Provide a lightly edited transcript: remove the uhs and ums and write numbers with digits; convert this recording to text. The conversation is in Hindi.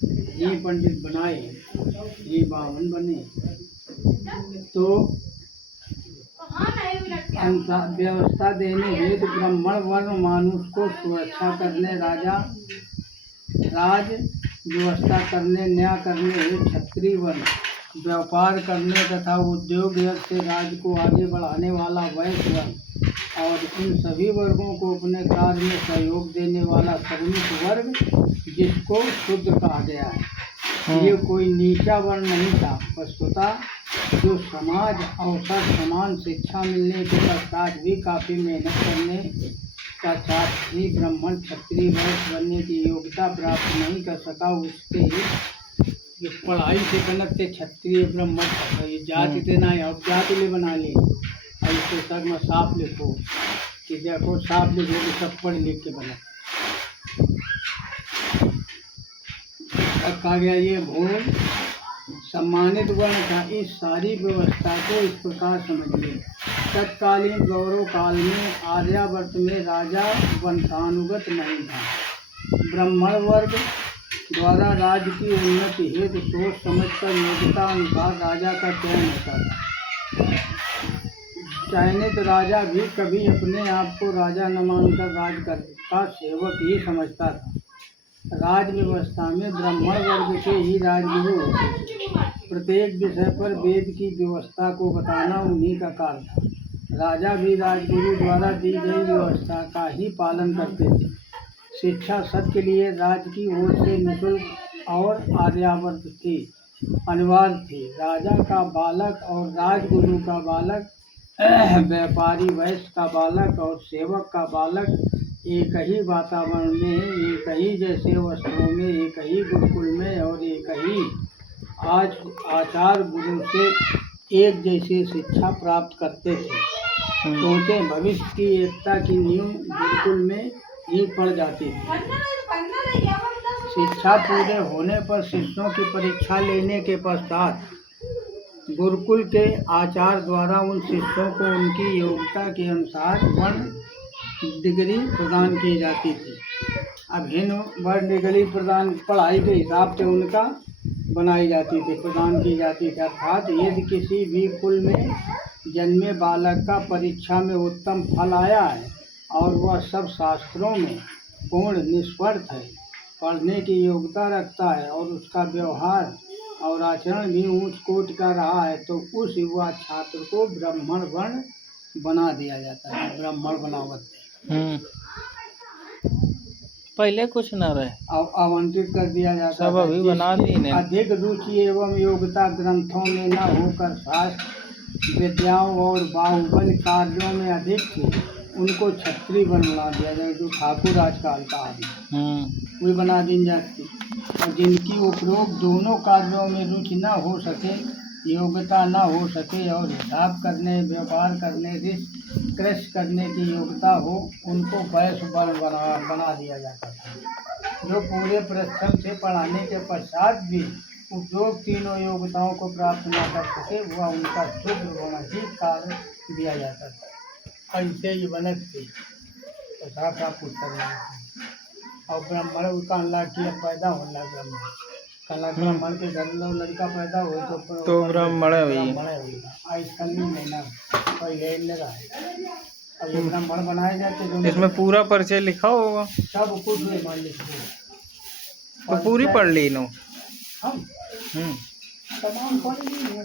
ये पंडित बनाए, ये बावन बने, तो व्यवस्था देने हेतु ब्राह्मण वर्ण मानुष को सुरक्षा करने, राज व्यवस्था करने, न्याय करने हेतु क्षत्रिय वर्ण, व्यापार करने तथा उद्योग से राज्य को आगे बढ़ाने वाला वैश्य वर्ण, और इन सभी वर्गों को अपने कार्य में सहयोग देने वाला श्रमिक वर्ग, जिसको शूद्र कहा गया है। ये कोई नीचा वर्ण नहीं था। वस्तुतः जो समाज अवसर समान शिक्षा मिलने के पश्चात भी काफ़ी मेहनत करने का साथ ही ब्राह्मण क्षत्रिय वैश्य बनने की योग्यता प्राप्त नहीं कर सका, उसके ये पढ़ाई से गलत थे। क्षत्रिय ब्राह्मण ये जाति थे ना, और जाति ले बना ली। ऐसे तक में साफ लिखो कि देखो, साफ लिखो कि सब पढ़ लिख के बना। अब कहा गया ये भूल सम्मानित वर्ण का। इस सारी व्यवस्था को इस प्रकार समझिए। तत्कालीन गौरव काल में आर्यावर्त में राजा वंशानुगत नहीं था। ब्राह्मण वर्ग द्वारा राज्य की उन्नति हेतु सोच समझकर योग्यता अनुसार राजा का चयन होता था। चयनित राजा भी कभी अपने आप को राजा न मानकर राज का सेवक ही समझता था। राज व्यवस्था में ब्राह्मण वर्ग के ही राजगुरु होते थे। प्रत्येक विषय पर वेद की व्यवस्था को बताना उन्हीं का कार्य था। राजा भी राजगुरु द्वारा दी गई व्यवस्था का ही पालन करते थे। शिक्षा सबके लिए राज्य की ओर से निःशुल्क और आर्यावर्त थी, अनिवार्य थी। राजा का बालक और राजगुरु का बालक, व्यापारी वैश्य का बालक और सेवक का बालक एक ही वातावरण में, एक ही जैसे वस्त्रों में, एक ही गुरुकुल में और एक ही आचार गुरु से एक जैसी शिक्षा प्राप्त करते थे। सोचे भविष्य की एकता की नींव गुरुकुल में ही पड़ जाती थी। शिक्षा पूरे होने पर शिष्यों की परीक्षा लेने के पश्चात गुरुकुल के आचार्य द्वारा उन शिष्यों को उनकी योग्यता के अनुसार वर्ण डिग्री प्रदान की जाती थी। अभिन्न वर्ण डिग्री प्रदान पढ़ाई के हिसाब से उनका बनाई जाती थी, प्रदान की जाती थी। अर्थात यदि किसी भी कुल में जन्मे बालक का परीक्षा में उत्तम फल आया है और वह सब शास्त्रों में पूर्ण निष्पक्ष है, पढ़ने की योग्यता रखता है और उसका व्यवहार और आचरण भी ऊंच कोटि का रहा है, तो उस युवा छात्र को ब्राह्मण वर्ण बना दिया जाता है। ब्राह्मण बनावट पहले कुछ न रहे, अब आवंटित कर दिया जाता है। सब अभी बना दी। अधिक रुचि एवं योग्यता ग्रंथों में न होकर शास्त्र विद्याओं और बाहुबल कार्यों में अधिक थी, उनको क्षत्रिय वर्ण बना दिया जाए। जो ठाकुर राजकाल का आदमी वही बना दी जाती। और जिनकी उपरोक्त दोनों कार्यों में रुचि न हो सके, योग्यता न हो सके और हिसाब करने, व्यापार करने, कृषि करने की योग्यता हो, उनको वैश्य वर्ण बना दिया जाता था। जो पूरे परिश्रम से पढ़ाने के पश्चात भी उपरोक्त तीनों योग्यताओं को प्राप्त न कर सके, वह उनका शूद्र वर्ण ही कार्य दिया जाता था। ऐसे ही बनत थी तथा का पुत्र और ब्राह्मण उसका लड़की पैदा होना, ब्राह्मण के घर में लड़का पैदा हो तो ब्राह्मण हुई। आजकल नहीं लेना, पहले लगा। अब ये ब्राह्मण बनाए जाते। इसमें पूरा परिचय लिखा होगा, सब कुछ मान लिखो। तो पूरी पढ़ ली नो। हम तमाम पढ़ ली।